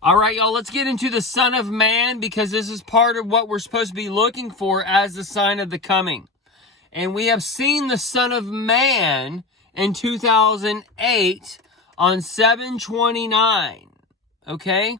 All right, y'all, let's get into the Son of Man, because this is part of what we're supposed to be looking for as the sign of the coming. And we have seen the Son of Man in 2008 on 7/29, okay?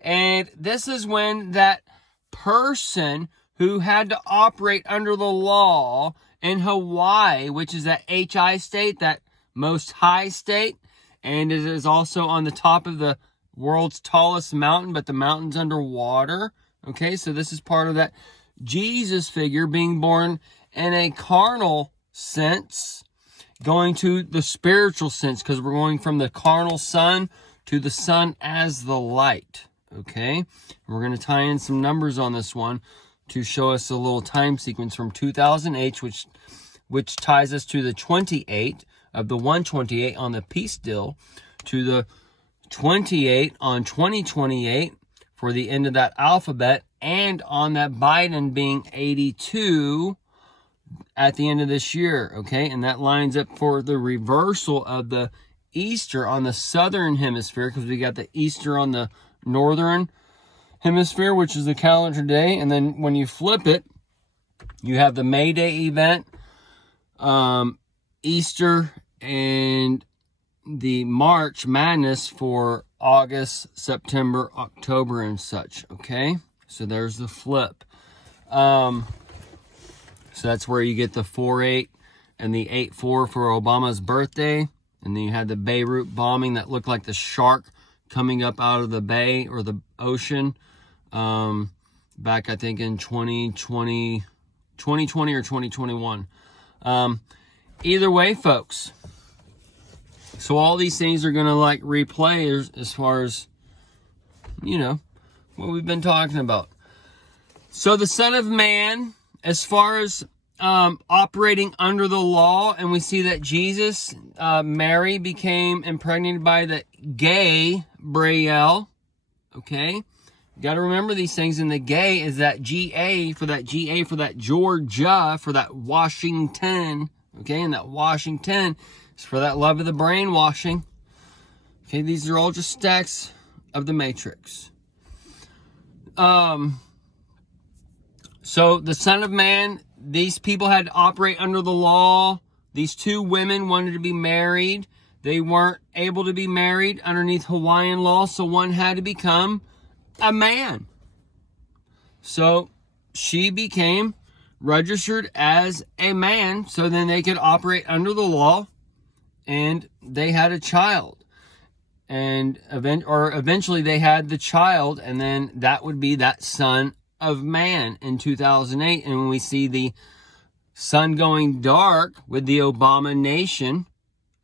And this is when that person who had to operate under the law in Hawaii, which is that HI state, that most high state, and it is also on the top of the world's tallest mountain, but the mountain's underwater. Okay, so this is part of that Jesus figure being born in a carnal sense, going to the spiritual sense, because we're going from the carnal sun to the sun as the light. Okay, we're going to tie in some numbers on this one to show us a little time sequence from 2008, which ties us to the 28 of the 128 on the peace deal, to the 28 on 2028 for the end of that alphabet, and on that Biden being 82 at the end of this year, okay? And that lines up for the reversal of the Easter on the southern hemisphere, because we got the Easter on the northern hemisphere, which is the calendar day. And then when you flip it, you have the May Day event, Easter, and the March Madness for August, September, October, and such. Okay, so there's the flip. So that's where you get the 4/8 and the 8/4 for Obama's birthday. And then you had the Beirut bombing that looked like the shark coming up out of the bay or the ocean, back I think in 2020 or 2021. Either way, folks. So all these things are going to like replay as far as, you know, what we've been talking about. So the Son of Man, as far as operating under the law, and we see that Jesus, Mary became impregnated by the Gabriel. Okay, you got to remember these things. And the gay is that GA for that Georgia, for that Washington. Okay, and that Washington is for that love of the brainwashing. Okay, these are all just stacks of the matrix. So the Son of Man, these people had to operate under the law. These two women wanted to be married. They weren't able to be married underneath Hawaiian law, so one had to become a man. So she became registered as a man, so then they could operate under the law, and they had a child. And eventually they had the child, and then that would be that Son of Man in 2008. And when we see the sun going dark with the Obama nation,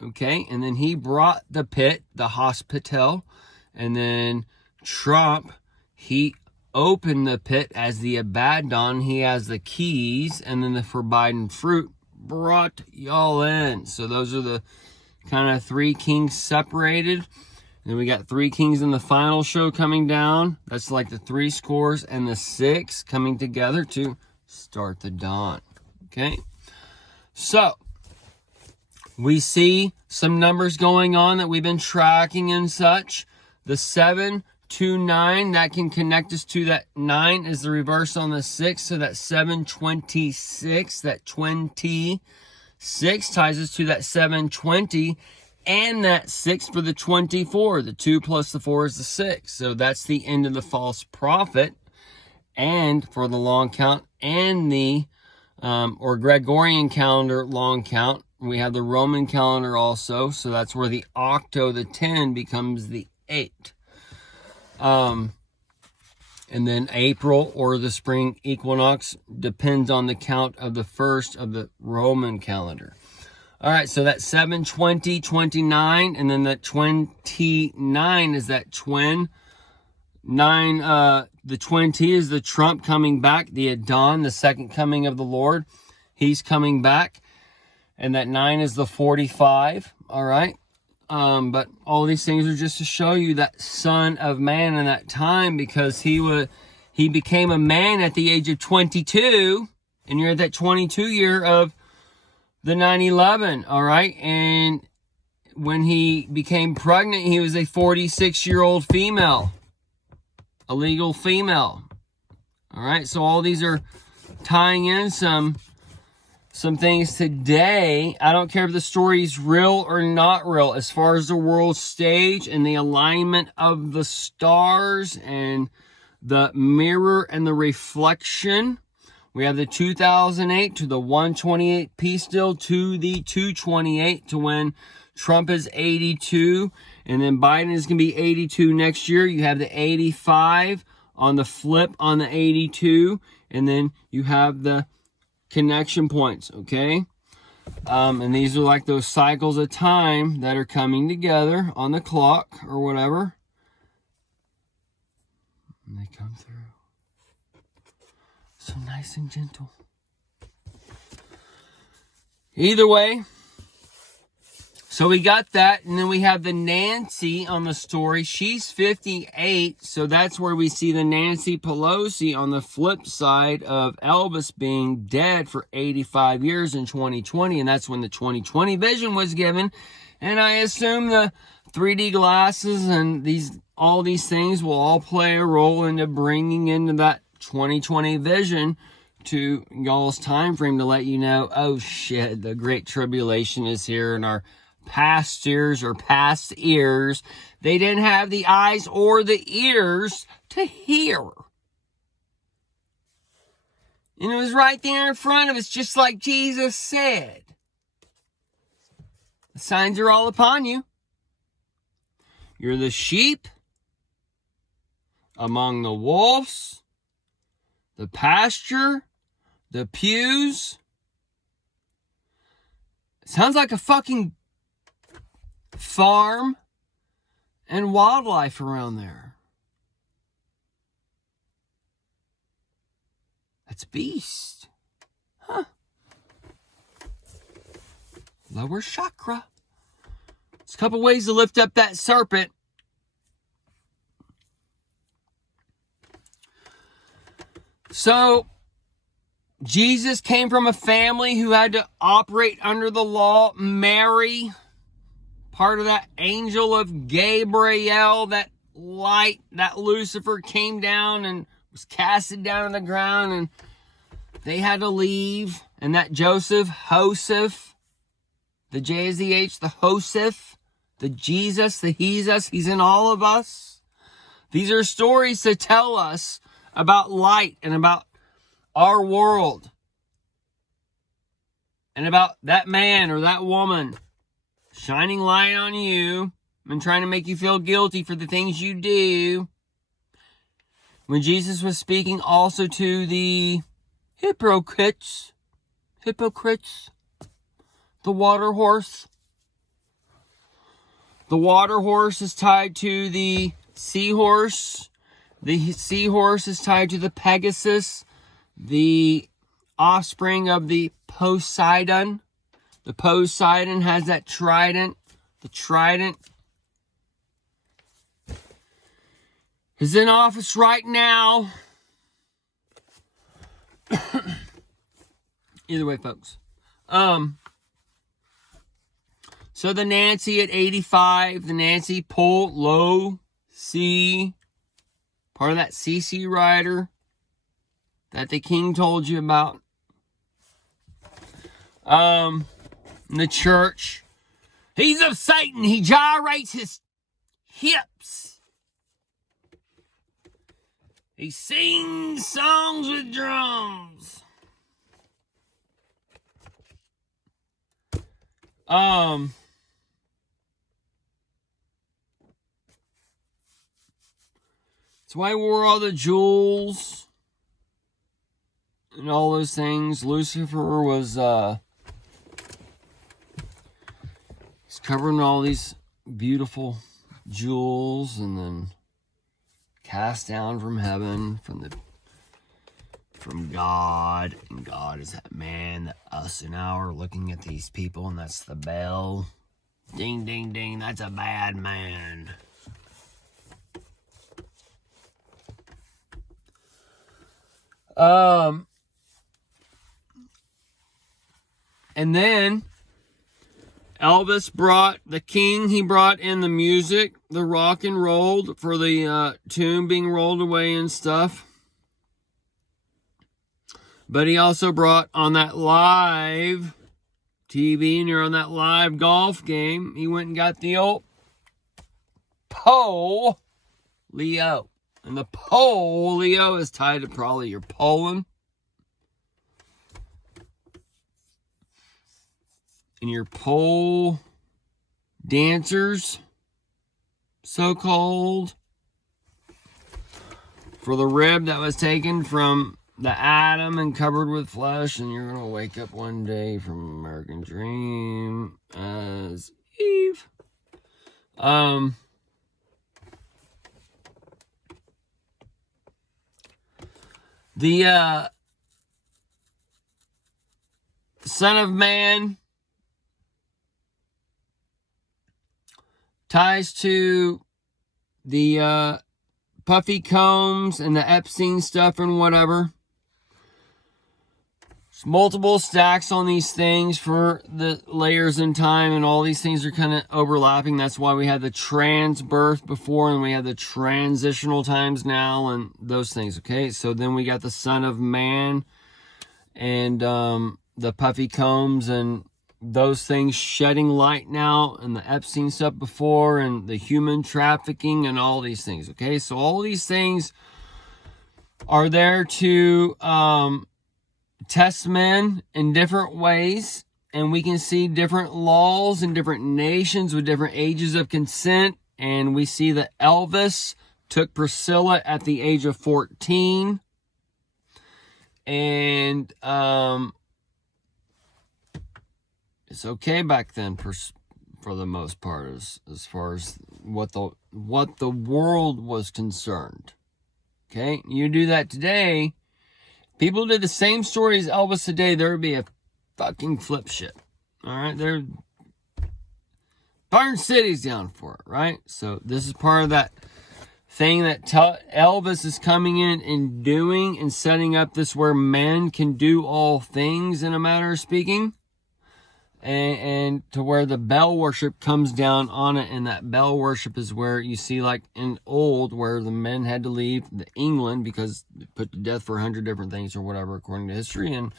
okay, and then he brought the pit, the hospital, and then Trump, he opened the pit as the Abaddon. He has the keys, and then the forbidden fruit brought y'all in. So those are the kind of three kings separated. Then we got three kings in the final show coming down. That's like the 3 scores and the 6 coming together to start the dawn. Okay, so we see some numbers going on that we've been tracking and such. The 7 to 9, that can connect us to that 9 is the reverse on the 6, so that 726, that 26 ties us to that 720, and that 6 for the 24. The 2 plus the 4 is the 6. So that's the end of the false prophet. And for the long count and the or Gregorian calendar long count, we have the Roman calendar also. So that's where the octo, the 10, becomes the 8. And then April or the spring equinox depends on the count of the first of the Roman calendar. All right, so that 720, 29, and then that 29 is that twin. 9, the 20 is the Trump coming back, the Adon, the second coming of the Lord. He's coming back. And that 9 is the 45, all right? But all these things are just to show you that Son of Man in that time, because he became a man at the age of 22, and you're at that 22 year of the 9/11, all right? And when he became pregnant, he was a 46-year-old female, a legal female. All right, so all these are tying in some things today. I don't care if the story's real or not real. As far as the world stage and the alignment of the stars and the mirror and the reflection, we have the 2008 to the 128 peace deal to the 228 to when Trump is 82. And then Biden is going to be 82 next year. You have the 85 on the flip on the 82. And then you have the connection points, okay? And these are like those cycles of time that are coming together on the clock or whatever. And they come through. So nice and gentle. Either way, so we got that, and then we have the Nancy on the story. She's 58, so that's where we see the Nancy Pelosi on the flip side of Elvis being dead for 85 years in 2020, and that's when the 2020 vision was given. And I assume the 3D glasses and all these things will all play a role into bringing into that 2020 vision to y'all's time frame to let you know, oh shit, the Great Tribulation is here, and our past years or past ears, they didn't have the eyes or the ears to hear. And it was right there in front of us, just like Jesus said. The signs are all upon you. You're the sheep among the wolves, the pasture, the pews. It sounds like a fucking farm and wildlife around there. That's beast. Huh. Lower chakra. There's a couple ways to lift up that serpent. So, Jesus came from a family who had to operate under the law. Mary, part of that angel of Gabriel, that light, that Lucifer came down and was casted down on the ground, and they had to leave. And that Joseph, the J is the H, the Joseph, the Jesus, the he's in all of us. These are stories to tell us about light and about our world and about that man or that woman shining light on you and trying to make you feel guilty for the things you do. When Jesus was speaking also to the hypocrites, the water horse. The water horse is tied to the seahorse. The seahorse is tied to the Pegasus, the offspring of the Poseidon. The Poseidon has that trident. The trident is in office right now. Either way, folks. So the Nancy at 85, the Nancy Pelosi, part of that CC rider that the king told you about. The church. He's of Satan. He gyrates his hips. He sings songs with drums. That's why he wore all the jewels and all those things. Lucifer was, he's covering all these beautiful jewels and then cast down from heaven from God. And God is that man, that us and our looking at these people, and that's the bell. Ding, ding, ding, that's a bad man. And then Elvis brought, the king, he brought in the music, the rock and roll for the tune being rolled away and stuff. But he also brought on that live TV, and you're on that live golf game, he went and got the old polio. And the polio is tied to probably your pollen. And your pole dancers, so-called, for the rib that was taken from the Adam and covered with flesh, and you're gonna wake up one day from American Dream as Eve. The Son of Man ties to the Puffy Combs and the Epstein stuff and whatever. There's multiple stacks on these things for the layers in time, and all these things are kind of overlapping. That's why we had the trans birth before, and we had the transitional times now, and those things, okay? So then we got the Son of Man and the Puffy Combs and those things shedding light now, and the Epstein stuff before, and the human trafficking and all these things, okay? So all these things are there to test men in different ways, and we can see different laws in different nations with different ages of consent, and we see that Elvis took Priscilla at the age of 14, and it's okay back then for the most part as far as what the world was concerned. Okay, you do that today, people did the same story as Elvis today, there would be a fucking flip shit. All right, there burn cities down for it, right? So this is part of that thing that Elvis is coming in and doing and setting up this where men can do all things, in a matter of speaking. And to where the bell worship comes down on it, and that bell worship is where you see, like in old, where the men had to leave England because they put to death for 100 different things or whatever, according to history, and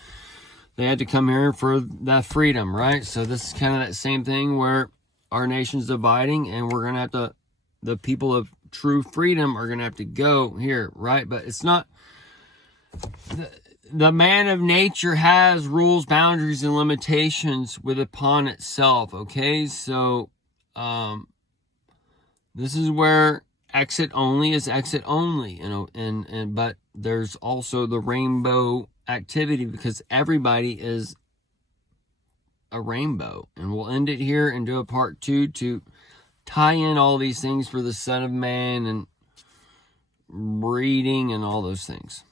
they had to come here for that freedom, right? So this is kind of that same thing where our nation's dividing, and we're gonna have to, the people of true freedom are gonna have to go here, right? But it's not. The man of nature has rules, boundaries, and limitations with upon itself, okay? So, this is where exit only is exit only, you know, but there's also the rainbow activity, because everybody is a rainbow. And we'll end it here and do a part 2 to tie in all these things for the Son of Man and breeding and all those things.